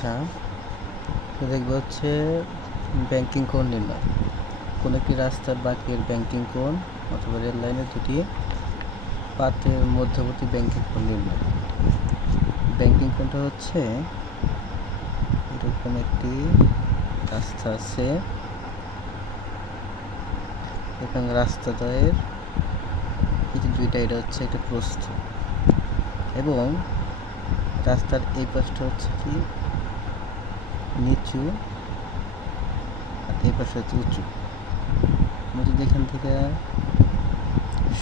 আচ্ছা, তো দেখবো হচ্ছে ব্যাংকিং কোণ নির্ণয়। কোনো একটি রাস্তার বাঁকের ব্যাংকিং কোণ অথবা রেল লাইনের দুটি পাতের মধ্যবর্তী ব্যাংকিং কোণ নির্ণয়। ব্যাংকিং কোণটা হচ্ছে এরকম একটি রাস্তা আছে এবং রাস্তাদ্বয়ের এই যে দুইটা, এটা হচ্ছে একটা প্রস্থ এবং রাস্তার এই পাশটা হচ্ছে কি নিচু আর এই পাশে হচ্ছে উঁচু। আমি যদি এখান থেকে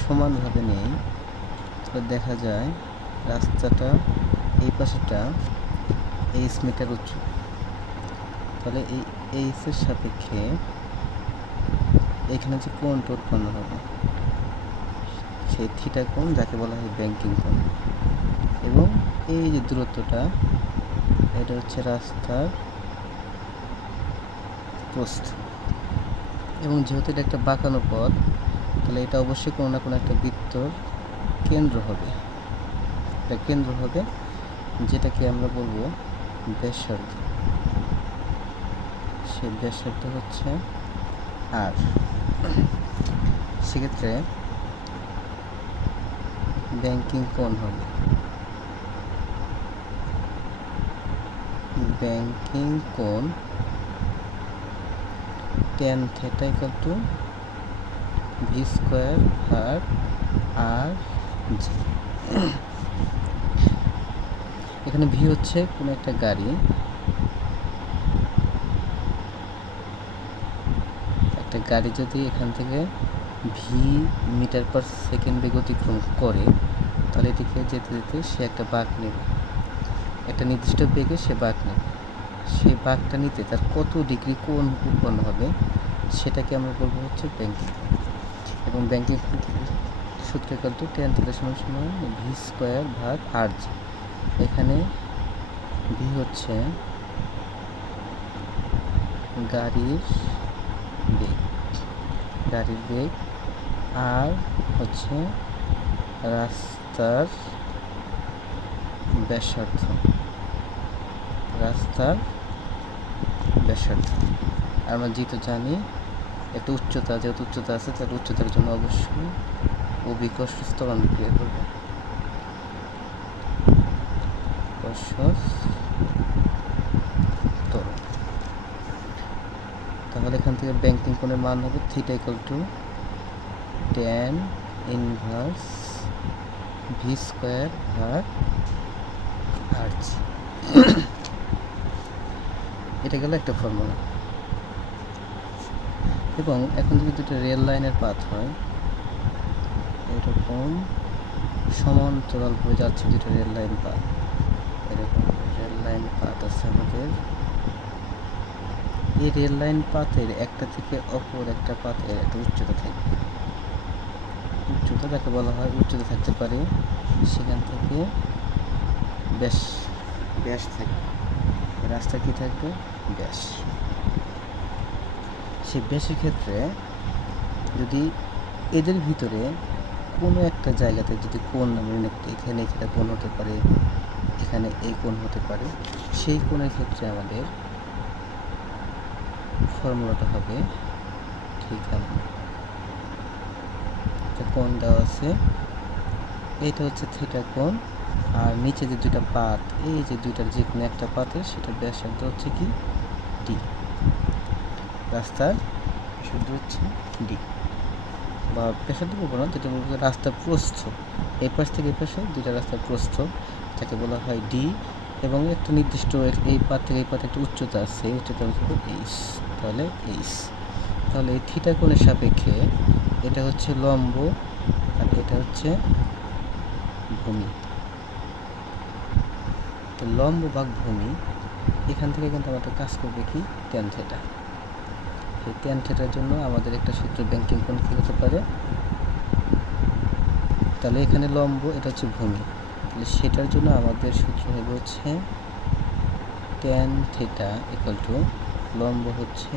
সমানভাবে নেই তাহলে দেখা যায় রাস্তাটা এই পাশেটা 8 মিটার উঁচু। তাহলে এই এইচের সাপেক্ষে এখানে যে কোণটা উৎপন্ন হবে সেই থিটা কোণ, যাকে বলা হয় ব্যাংকিং কোণ। এবং এই যে দূরত্বটা, এটা হচ্ছে রাস্তার প্রস্থ। এবং যেহেতু এটা একটা বাঁকানো পথ, তাহলে এটা অবশ্যই কোনো না কোনো একটা বৃত্তর কেন্দ্র হবে। এটা কেন্দ্র হবে, যেটাকে আমরা বলবো ব্যাসার্ধ। সেই ব্যাসার্ধ হচ্ছে আর। সেক্ষেত্রে ব্যাংকিং কোণ হবে ব্যাংকিং কোণ tan θ = v²/r g। এখানে ভি হচ্ছে কোনো একটা গাড়ি, যদি এখান থেকে ভি মিটার/সেকেন্ডে অতিক্রম করে, তাহলে এদিকে যেতে যেতে সে একটা বাঁক নেবে, একটা নির্দিষ্ট বেগে সে বাঁক নেবে। সেই বাঁকটা নিতে তার কত ডিগ্রি কোণ উৎপন্ন হবে সেটাকে আমরা বলবো হচ্ছে ব্যাংকিং কোণ। এবং ব্যাংকিং সূত্র tan θ = v²/r g। এখানে ভি হচ্ছে গাড়ির বেগ, আর হচ্ছে রাস্তার ব্যাসার্ধ। আমরা যেহেতু জানি একটা উচ্চতা, যেহেতু উচ্চতা আছে, তার উচ্চতার জন্য অবশ্যই অভিকর্ষ ত্বরণ ক্রিয়া করবে। তাহলে এখান থেকে ব্যাংকিং কোণের মান হবে θ = tan ইনভার্স v²/r g। এটা গেল একটা ফর্মুলা। এবং এখন যদি দুটো রেল লাইনের পাথ হয়, এরকম সমান্তরালভাবে যাচ্ছে দুটো রেল লাইন পাথ, এরকম রেল লাইন পাথ আছে আমাদের। এই রেল লাইন পাথের একটা থেকে অপর একটা পাথের একটা উচ্চতা থাকবে। উচ্চতা যাকে বলা হয়, উচ্চতা থাকতে পারে, সেখান থেকে ব্যাস থাকবে। রাস্তা কি থাকবে? ব্যাস। সেই ব্যাসের ক্ষেত্রে যদি এদের ভিতরে কোনো একটা জায়গাতে যদি কোণ, এখানে এটা কোণ হতে পারে, এখানে এই কোণ হতে পারে, সেই কোণের ক্ষেত্রে আমাদের ফর্মুলাটা হবে ঠিক আছে। কোণ দেওয়া আছে, এইটা হচ্ছে থিটা কোণ, আর নিচে যে দুইটা পাত, এই যে দুইটার যে কোনো একটা পাতের সেটা ব্যাসার্ধ হচ্ছে কি ডি। রাস্তার ব্যাসার্ধ হচ্ছে ডি, বা ব্যাসার্ধ বলবো না, যেটা বলবো রাস্তার প্রস্থ। এই পাশ থেকে এই পাশে দুইটা রাস্তার প্রস্থ, যাকে বলা হয় ডি। এবং একটা নির্দিষ্ট এই পাত থেকে এই পাতে একটা উচ্চতা আছে, এই উচ্চতা হচ্ছে এইচ। তাহলে এইচ, তাহলে এই থিটা কোণের সাপেক্ষে এটা হচ্ছে লম্ব আর এটা হচ্ছে ভূমি। তো লম্ব ভাগ ভূমি, এখান থেকে কিন্তু আমাদের কাজ করবে কি tan θ। এই tan θ জন্য আমাদের একটা সূত্র ব্যাংকিং কোণ কী হতে পারে, তাহলে এখানে লম্ব, এটা হচ্ছে ভূমি, তাহলে সেটার জন্য আমাদের সূত্র হবে হচ্ছে tan θ = লম্ব হচ্ছে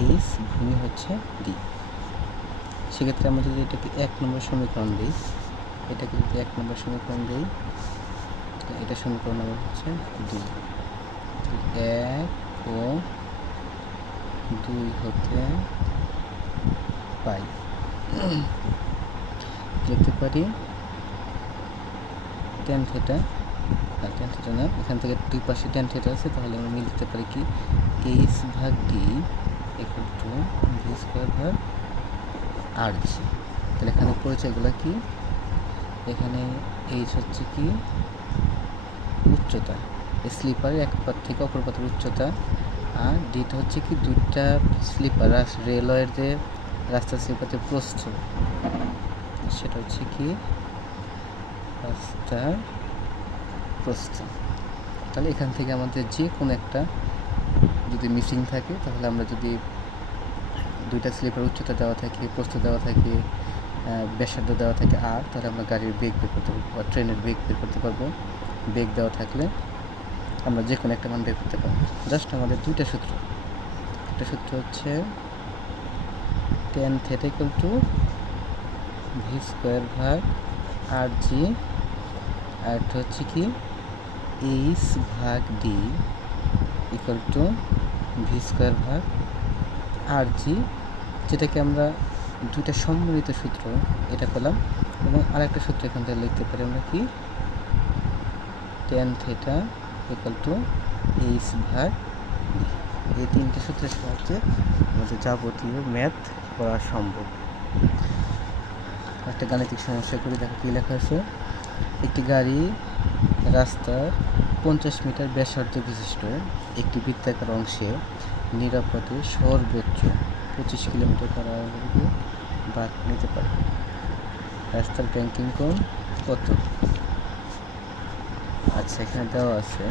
এইচ, ভূমি হচ্ছে ডি। সেক্ষেত্রে আমরা যদি এটাকে 1 নম্বর সমীকরণ দিই, এটা সমীকরণ নম্বর হচ্ছে 2। 1 ও 2 হতে পাই। লিখতে পারি tan থিটা, tan থিটা না, এখান থেকে দুই পাশে tan থিটা আছে, তাহলে আমি লিখতে পারি কি h ভাগ d equal to v square ভাগ rg। তাহলে এখানে পরিচয়গুলো কি, এখানে h হচ্ছে কি উচ্চতা, স্লিপারের এক পাত থেকে অপর পাতের উচ্চতা, আর ডিটা হচ্ছে কি দুইটা স্লিপার রেলওয়ের যে রাস্তার স্লিপারের প্রস্থ, সেটা হচ্ছে কি রাস্তার প্রস্থ। তাহলে এখান থেকে আমাদের যে কোনো একটা যদি মিসিং থাকে, তাহলে আমরা যদি দুইটা স্লিপার উচ্চতা দেওয়া থাকে, প্রস্থ দেওয়া থাকে, ব্যাসার্ধ দেওয়া থাকে আর, তাহলে আমরা গাড়ির বেগ বের করতে পারবো বা ট্রেনের বেগ বের করতে পারবো। বেগ দেওয়া থাকলে আমরা যে কোনো একটা মান বের করতে পারবো। জাস্ট আমাদের দুইটা সূত্র, একটা সূত্র হচ্ছে tan theta equal to v square ভাগ rg, আর একটা হচ্ছে কি h ভাগ d equal to v square ভাগ rg, যেটাকে আমরা দুইটা সম্মিলিত সূত্র এটা পেলাম। এবং আরেকটা সূত্র এখান থেকে লিখতে পারি আমরা কি tan theta equal to h ভাগ d। এই তিনটে সূত্রের সাহায্যে আমাদের যাবতীয় ম্যাথ করা সম্ভব। একটা গাণিতিক সমস্যা করে দেখো কি লেখা আছে। একটি গাড়ি রাস্তার 50 মিটার ব্যাসার্ধ বিশিষ্ট একটি বৃত্তাকার অংশে নিরাপদে সর্বোচ্চ 25 কিলোমিটার/আওয়ারে বাঁক নিতে পারে। রাস্তার ব্যাংকিং কোণ কত? আচ্ছা, এখানে দেওয়া আছে